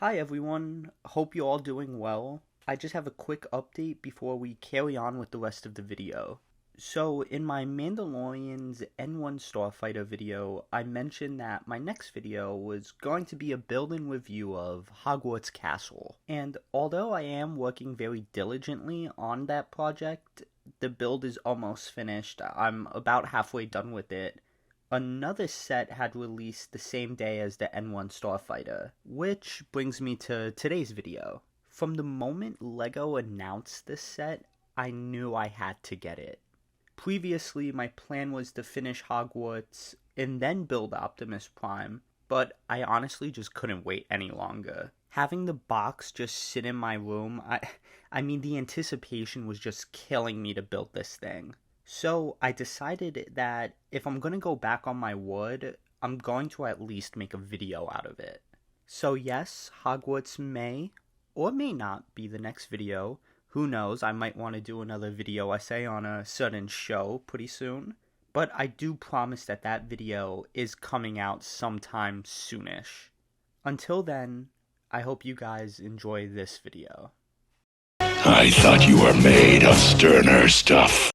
Hi everyone, hope you're all doing well. I just have a quick update before we carry on with the rest of the video. So, in my Mandalorian's N1 Starfighter video, I mentioned that my next video was going to be a build-in review of Hogwarts Castle. And although I am working very diligently on that project, the build is almost finished. I'm about halfway done with it. Another set had released the same day as the N1 Starfighter, which brings me to today's video. From the moment LEGO announced this set, I knew I had to get it. Previously, my plan was to finish Hogwarts and then build Optimus Prime, but I honestly just couldn't wait any longer. Having the box just sit in my room, I mean the anticipation was just killing me to build this thing. So I decided that if I'm going to go back on my word, I'm going to at least make a video out of it. So yes, Hogwarts may or may not be the next video. Who knows, I might want to do another video essay on a certain show pretty soon. But I do promise that that video is coming out sometime soonish. Until then, I hope you guys enjoy this video. I thought you were made of sterner stuff.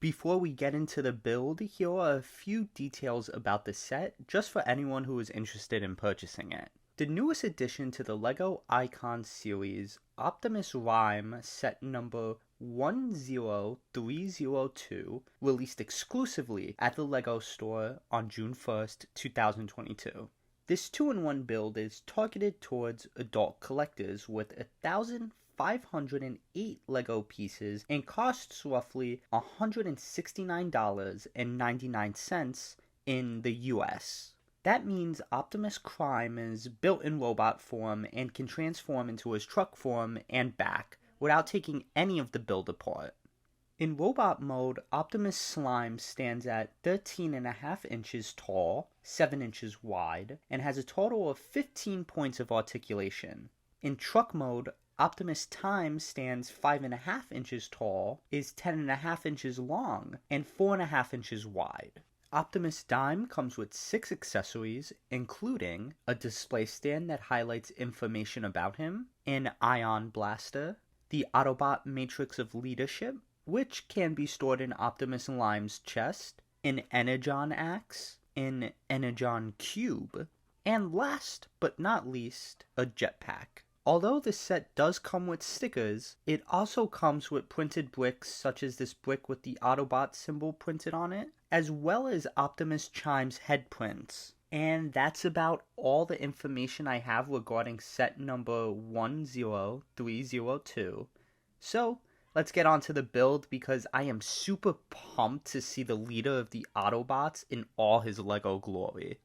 Before we get into the build, here are a few details about the set, just for anyone who is interested in purchasing it. The newest addition to the LEGO Icon series, Optimus Prime set number 10302, released exclusively at the LEGO store on June 1st, 2022. This 2-in-1 build is targeted towards adult collectors with 1,508 LEGO pieces and costs roughly $169.99 in the US. That means Optimus Prime is built in robot form and can transform into his truck form and back without taking any of the build apart. In robot mode, Optimus Slime stands at 13.5 inches tall, 7 inches wide, and has a total of 15 points of articulation. In truck mode, Optimus Time stands 5.5 inches tall, is 10.5 inches long, and 4.5 inches wide. Optimus Dime comes with 6 accessories, including a display stand that highlights information about him, an ion blaster, the Autobot Matrix of Leadership, which can be stored in Optimus Lime's chest, an Energon axe, an Energon cube, and last but not least, a jetpack. Although this set does come with stickers, it also comes with printed bricks such as this brick with the Autobot symbol printed on it, as well as Optimus Chime's head prints. And that's about all the information I have regarding set number 10302. So, let's get on to the build because I am super pumped to see the leader of the Autobots in all his LEGO glory.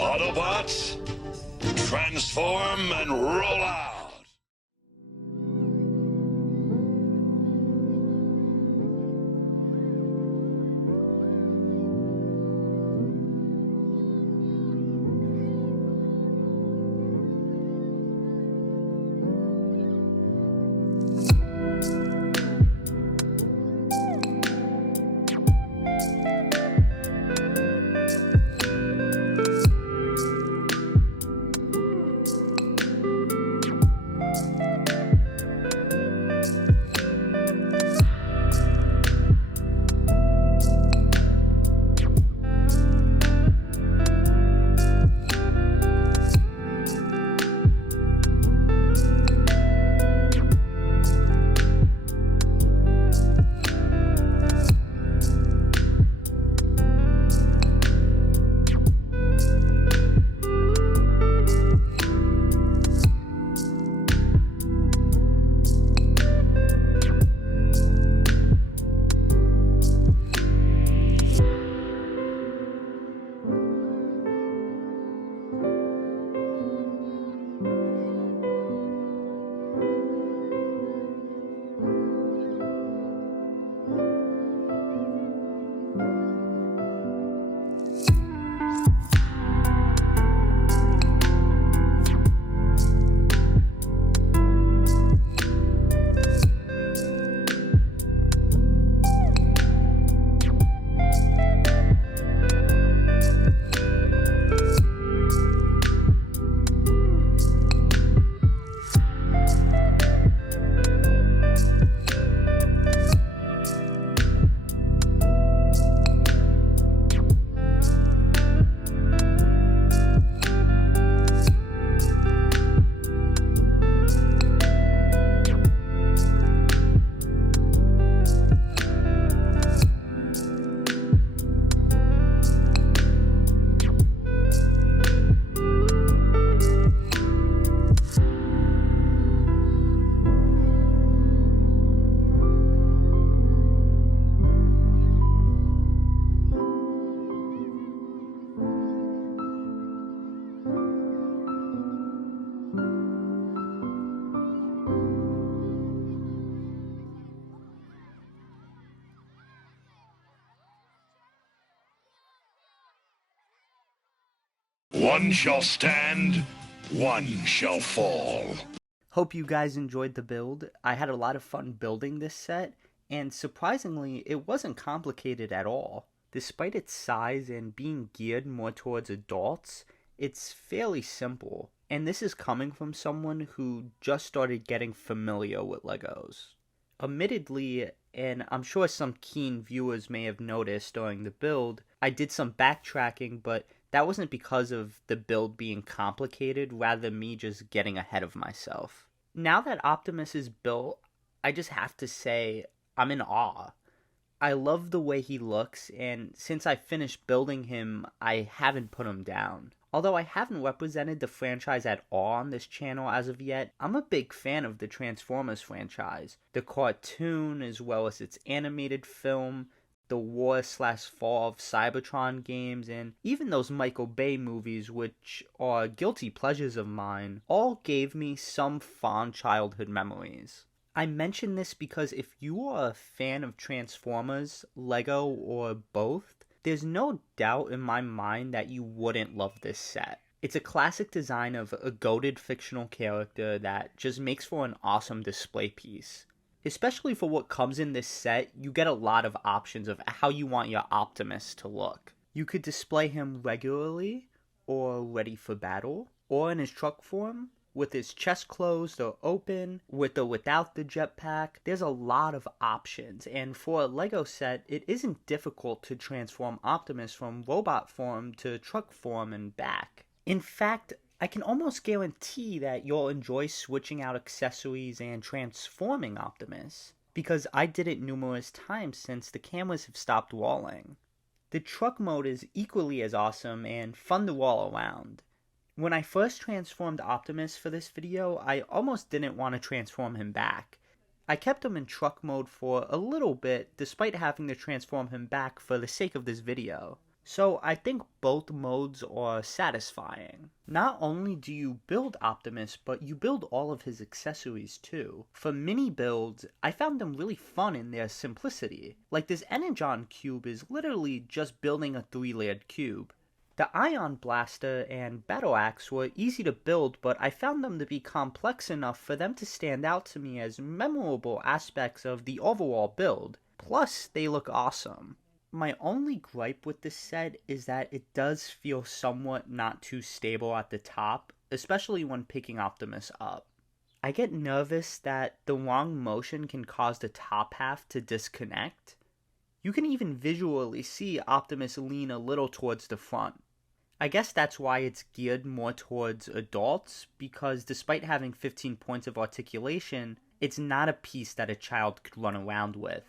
Autobots, transform and roll out! One shall stand, one shall fall. Hope you guys enjoyed the build. I had a lot of fun building this set, and surprisingly, it wasn't complicated at all. Despite its size and being geared more towards adults, it's fairly simple. And this is coming from someone who just started getting familiar with Legos. Admittedly, and I'm sure some keen viewers may have noticed during the build, I did some backtracking, but that wasn't because of the build being complicated, rather me just getting ahead of myself. Now that Optimus is built, I just have to say, I'm in awe. I love the way he looks, and since I finished building him, I haven't put him down. Although I haven't represented the franchise at all on this channel as of yet, I'm a big fan of the Transformers franchise. The cartoon, as well as its animated film, the War/Fall of Cybertron games, and even those Michael Bay movies, which are guilty pleasures of mine, all gave me some fond childhood memories. I mention this because if you are a fan of Transformers, Lego, or both, there's no doubt in my mind that you wouldn't love this set. It's a classic design of a goated fictional character that just makes for an awesome display piece. Especially for what comes in this set, you get a lot of options of how you want your Optimus to look. You could display him regularly, or ready for battle, or in his truck form, with his chest closed or open, with or without the jetpack. There's a lot of options, and for a Lego set, it isn't difficult to transform Optimus from robot form to truck form and back. In fact, I can almost guarantee that you'll enjoy switching out accessories and transforming Optimus, because I did it numerous times since the cameras have stopped rolling. The truck mode is equally as awesome and fun to roll around. When I first transformed Optimus for this video, I almost didn't want to transform him back. I kept him in truck mode for a little bit, despite having to transform him back for the sake of this video. So I think both modes are satisfying. Not only do you build Optimus, but you build all of his accessories too. For mini builds, I found them really fun in their simplicity. Like this Energon cube is literally just building a 3-layered cube. The Ion Blaster and Battle Axe were easy to build, but I found them to be complex enough for them to stand out to me as memorable aspects of the overall build. Plus, they look awesome. My only gripe with this set is that it does feel somewhat not too stable at the top, especially when picking Optimus up. I get nervous that the wrong motion can cause the top half to disconnect. You can even visually see Optimus lean a little towards the front. I guess that's why it's geared more towards adults, because despite having 15 points of articulation, it's not a piece that a child could run around with.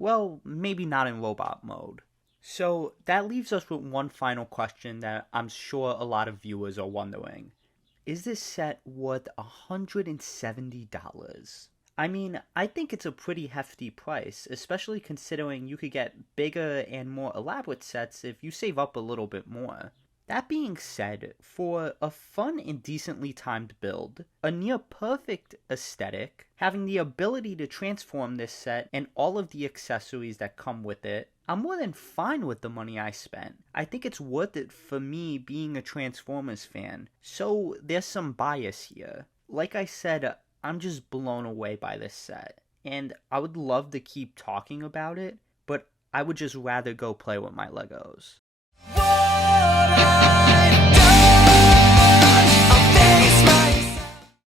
Well, maybe not in robot mode. So that leaves us with one final question that I'm sure a lot of viewers are wondering. Is this set worth $170? I mean, I think it's a pretty hefty price, especially considering you could get bigger and more elaborate sets if you save up a little bit more. That being said, for a fun and decently timed build, a near perfect aesthetic, having the ability to transform this set and all of the accessories that come with it, I'm more than fine with the money I spent. I think it's worth it for me being a Transformers fan, so there's some bias here. Like I said, I'm just blown away by this set, and I would love to keep talking about it, but I would just rather go play with my Legos.